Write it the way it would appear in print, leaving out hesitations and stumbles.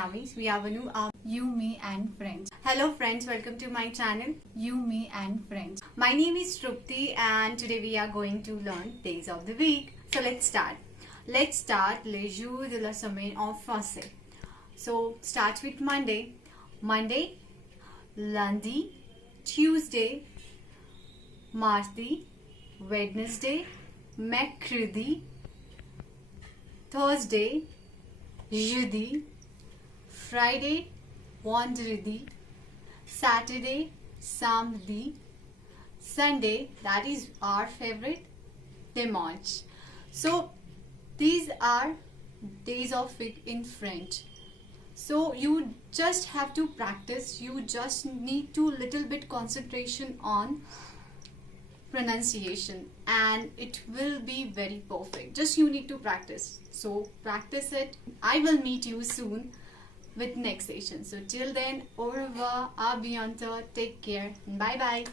amis. We are Vanu, You, me and friends. hello friends, welcome to my channel. You, me and friends. My name is Trupti and today we are going to learn days of the week. So let's start. Let's start les jours de la semaine en français. So start with Monday. Monday, Lundi, Tuesday, Mardi, Wednesday, Mercredi, Thursday, Jeudi, Friday, Vendredi, Saturday, Samedi, Sunday, that is our favorite, dimanche. So these are days of week in French. So you just have to practice. You just need to little bit concentration on pronunciation and it will be very perfect. Just you need to practice. So practice it. I will meet you soon with next session. So till then, au revoir, à bientôt, take care, bye bye.